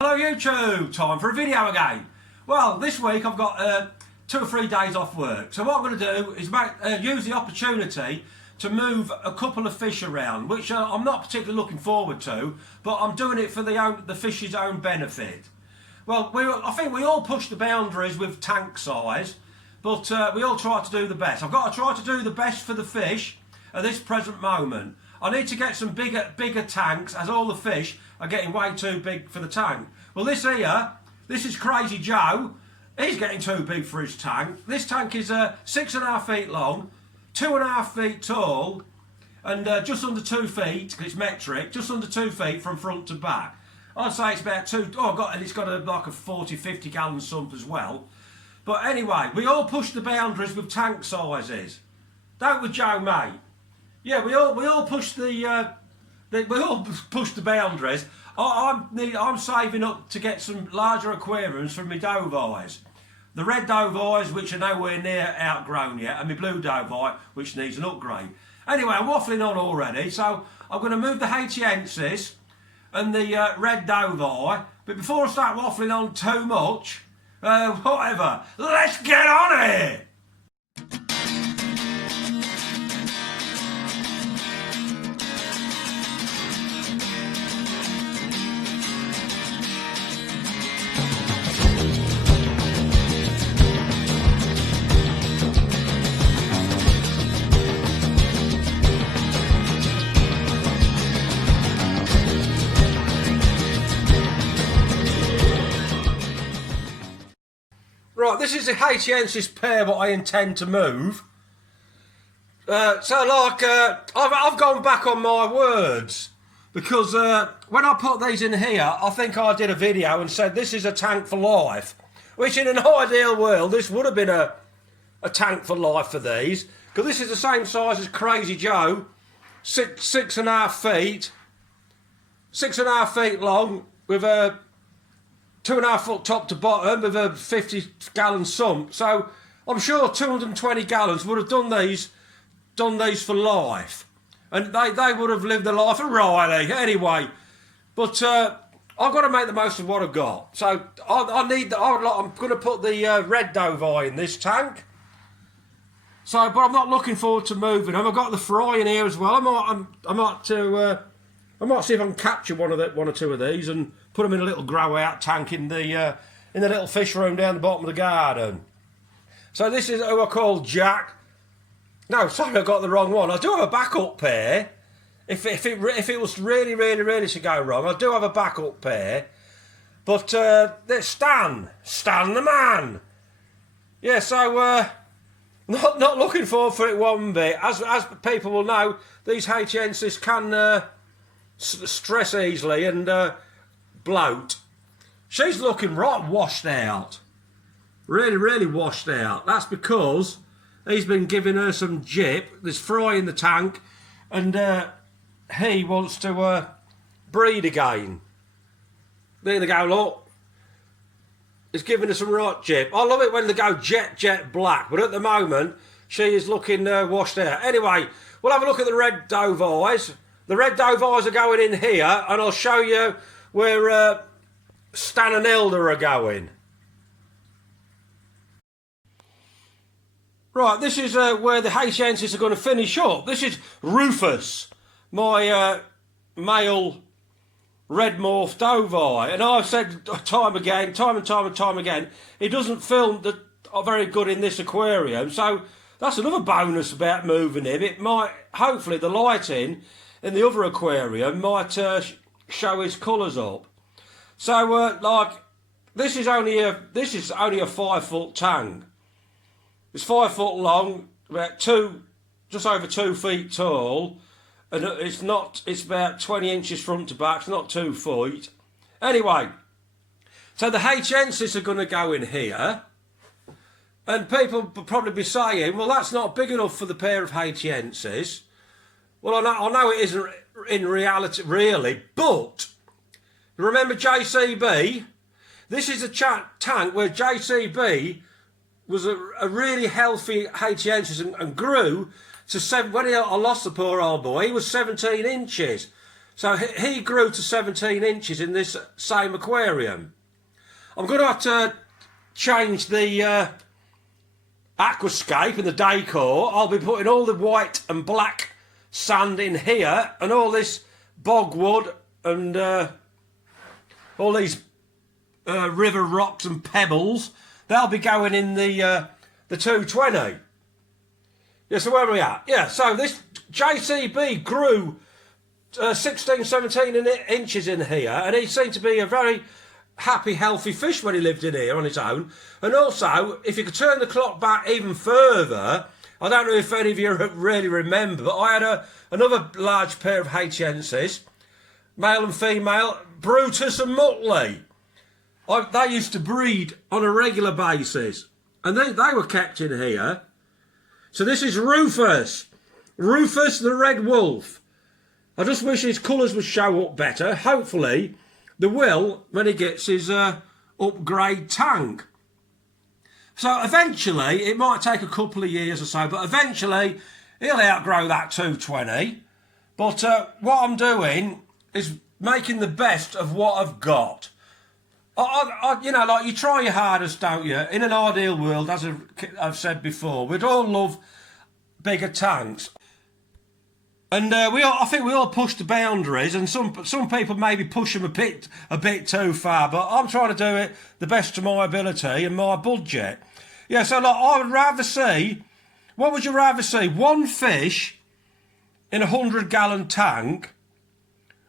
Hello YouTube, time for a video again. Well, this week I've got 2 or 3 days off work, so what I'm going to do is use the opportunity to move a couple of fish around, which I'm not particularly looking forward to, but I'm doing it for the fish's own benefit. Well, I think we all push the boundaries with tank size, but we all try to do the best. I've got to try to do the best for the fish at this present moment. I need to get some bigger tanks, as all the fish are getting way too big for the tank. Well, this is Crazy Joe. He's getting too big for his tank. This tank is 6.5 feet long, 2.5 feet tall, and just under 2 feet, because it's metric, just under 2 feet from front to back. I'd say it's about it's got like a 40-50 gallon sump as well. But anyway, we all push the boundaries with tank sizes, don't we, Joe, mate? Yeah, we all push we all push the boundaries. I'm saving up to get some larger aquariums for my Dovies. The Red Dovies, which are nowhere near outgrown yet, and my Blue Dovii, which needs an upgrade. Anyway, I'm waffling on already, so I'm going to move the Haitiensis and the Red Dovii. But before I start waffling on too much, whatever, let's get on it! Right, this is the Haitiensis pair what I intend to move. I've gone back on my words, because when I put these in here, I think I did a video and said this is a tank for life, which in an ideal world this would have been a tank for life for these, because this is the same size as Crazy Joe, 6.5 feet, 6.5 feet long, with a 2.5 foot top to bottom with a 50 gallon sump. So I'm sure 220 gallons would have done these for life, and they would have lived the life of Riley anyway. But I've got to make the most of what I've got. So I'm going to put the Red Dovii in this tank. So, but I'm not looking forward to moving them. I've got the fry in here as well. I might see if I can capture one or two of these and put them in a little grow out tank in the little fish room down the bottom of the garden. So this is who I call Jack. No, sorry, I got the wrong one. I do have a backup pair. If it was really to go wrong, I do have a backup pair. But there's Stan the man. Yeah, so not looking forward for it one bit. As people will know, these Haitiensis can stress easily and bloat. She's looking right washed out, really washed out. That's because he's been giving her some jip. There's fry in the tank, and he wants to breed again. There they go, look. He's giving her some right jip. I love it when they go jet black, but at the moment she is looking washed out. Anyway, we'll have a look at the Red Dovies. The Red Dovies are going in here, and I'll show you where Stan and Hilda are going. Right, this is where the Haitiensis are going to finish up. This is Rufus, my male red morph Dovii, and I've said time and time again, it doesn't film very good in this aquarium, so that's another bonus about moving him. It might, hopefully, the lighting in the other aquarium might show his colours up. So like this is only a 5 foot tank. It's 5 foot long, about just over 2 feet tall, and it's about 20 inches front to back. It's not 2 feet. Anyway, so the Haitiensis are going to go in here, and people will probably be saying, well, that's not big enough for the pair of Haitiensis. Well, I know it isn't in reality, really, but remember JCB? This is a tank where JCB was a really healthy Haitiensis and grew to 7. When I lost the poor old boy, he was 17 inches. So he grew to 17 inches in this same aquarium. I'm going to have to change the aquascape and the decor. I'll be putting all the white and black sand in here and all this bogwood and all these river rocks and pebbles. They'll be going in the 220. Yeah, so where are we at? Yeah, so this JCB grew 16, 17 inches in here, and he seemed to be a very happy, healthy fish when he lived in here on his own. And also, if you could turn the clock back even further, I don't know if any of you really remember, but I had another large pair of Haitienses, male and female, Brutus and Muttley. They used to breed on a regular basis, and they were kept in here. So this is Rufus the red wolf. I just wish his colours would show up better. Hopefully they will when he gets his upgrade tank. So eventually, it might take a couple of years or so, but eventually he'll outgrow that 220. But what I'm doing is making the best of what I've got. You know, like you try your hardest, don't you? In an ideal world, as I've said before, we'd all love bigger tanks. And I think we all push the boundaries, and some people maybe push them a bit too far. But I'm trying to do it the best of my ability and my budget. Yeah, so like I would rather see. What would you rather see? One fish in a 100-gallon tank,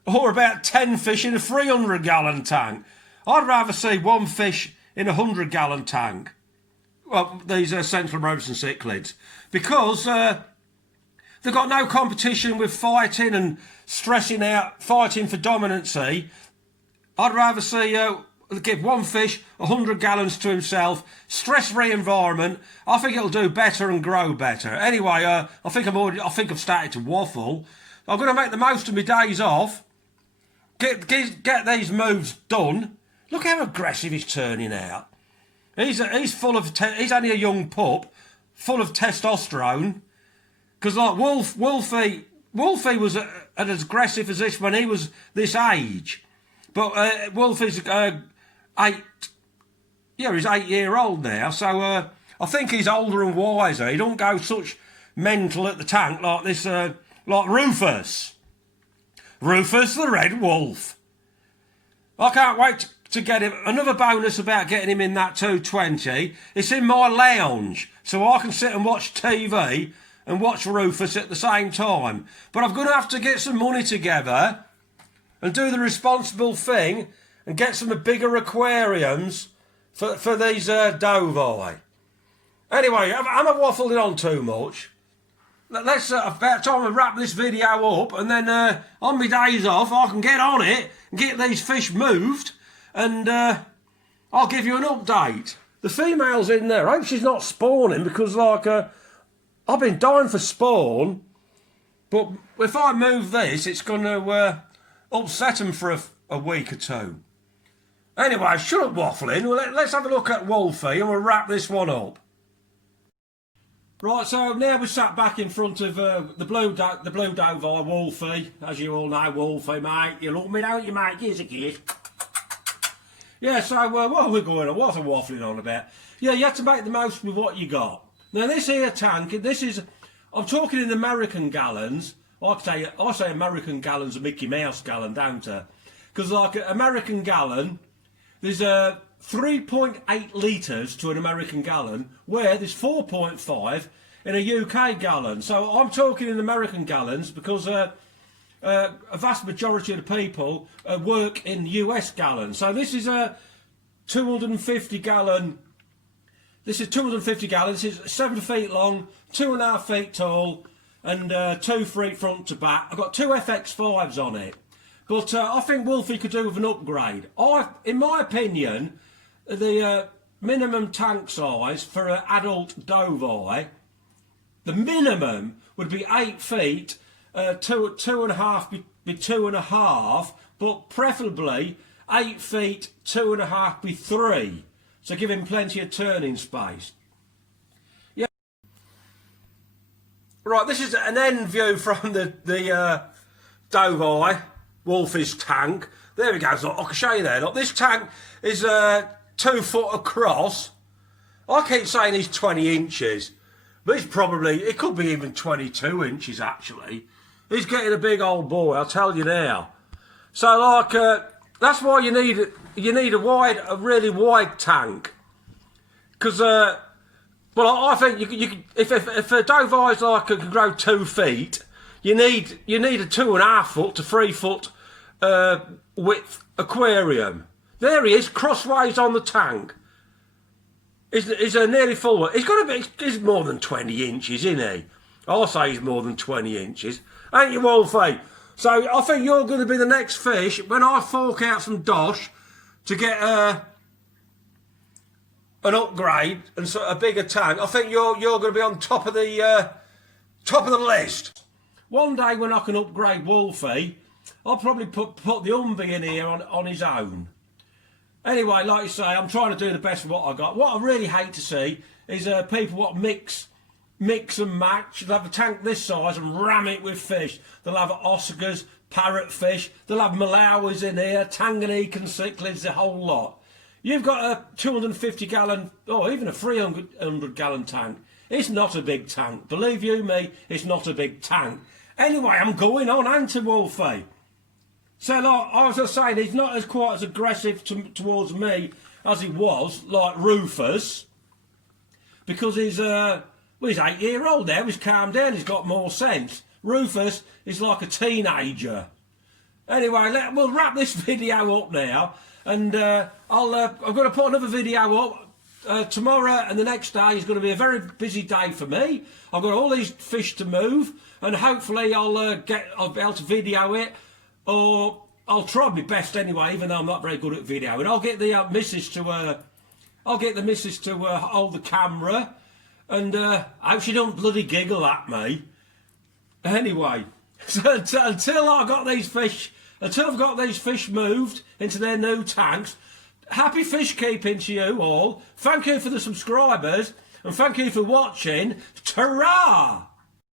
or about 10 fish in a 300-gallon tank? I'd rather see one fish in a 100-gallon tank. Well, these are Central American cichlids, because they've got no competition with fighting and stressing out, fighting for dominancy. I'd rather see give one fish 100 gallons to himself, stress-free environment. I think it'll do better and grow better. Anyway, I think I've started to waffle. I'm going to make the most of my days off. Get these moves done. Look how aggressive he's turning out. He's full of. He's only a young pup, full of testosterone. Because like Wolfie was as aggressive as this when he was this age, but Wolfie's he's 8-year-old now, so I think he's older and wiser. He don't go such mental at the tank like this, like Rufus the red wolf. I can't wait to get him. Another bonus about getting him in that 220, it's in my lounge, so I can sit and watch TV and watch Rufus at the same time. But I'm going to have to get some money together and do the responsible thing and get some bigger aquariums for these Dovii. Anyway, am I waffling on too much? Let's about time to wrap this video up, and then on my days off I can get on it and get these fish moved, and I'll give you an update. The female's in there. I hope she's not spawning, because like I've been dying for spawn, but if I move this, it's going to upset them for a week or two. Anyway, shut up waffling. Well, let's have a look at Wolfie and we'll wrap this one up. Right, so now we're sat back in front of the blue Dovii, Wolfie. As you all know, Wolfie, mate. You love me, don't you, mate? Here's a kiss. Yeah, so what are we going on? What are we waffling on about? Yeah, you have to make the most of what you got. Now this here tank, I'm talking in American gallons. I say American gallons a Mickey Mouse gallon, don't I? Because like an American gallon, there's 3.8 litres to an American gallon, where there's 4.5 in a UK gallon. So I'm talking in American gallons because a vast majority of the people work in US gallons. So this is a 250 gallon. This is 250 gallons. This is 7 feet long, 2.5 feet tall, and 2 feet front to back. I've got 2 FX5s on it. But I think Wolfie could do with an upgrade. In my opinion, the minimum tank size for an adult Dovii, the minimum would be 8 feet, 2.5 be 2.5, but preferably 8 feet, 2.5 be 3. So give him plenty of turning space. Yeah. Right, this is an end view from the Dovii. Wolfie's tank. There he goes. Look, I can show you there. Look, this tank is 2 foot across. I keep saying he's 20 inches, but it's probably, it could be even 22 inches actually. He's getting a big old boy, I'll tell you now. So like, that's why you need a really wide tank. Because, well, I think you can, if a Dovii's like can grow 2 feet, you need a 2.5 foot to 3 foot width aquarium. There he is, crossways on the tank. He's nearly full. He's got to be. He's more than 20 inches, isn't he? I'll say he's more than 20 inches, ain't you, Wolfie? So I think you're going to be the next fish when I fork out some dosh to get an upgrade and so a bigger tank. I think you're going to be on top of the list. One day when I can upgrade Wolfie, I'll probably put the Umbi in here on his own. Anyway, like you say, I'm trying to do the best with what I got. What I really hate to see is people what mix and match. They'll have a tank this size and ram it with fish. They'll have Oscars, parrotfish, they'll have Malawis in here, Tanganyikan cichlids, the whole lot. You've got a 250 gallon, or even a 300 gallon tank. It's not a big tank. Believe you me, it's not a big tank. Anyway, I'm going on, Auntie Wolfie. So, like I was just saying, he's not quite as aggressive towards me as he was, like Rufus, because he's 8-year-old now. He's calmed down. He's got more sense. Rufus is like a teenager. Anyway, we'll wrap this video up now, and I'm going to put another video up tomorrow, and the next day is going to be a very busy day for me. I've got all these fish to move, and hopefully I'll be able to video it. Or I'll try my best anyway, even though I'm not very good at video. And I'll get the missus to hold the camera, and I hope she don't bloody giggle at me. Anyway, so until I've got these fish moved into their new tanks, happy fish keeping to you all. Thank you for the subscribers, and thank you for watching. Ta-ra!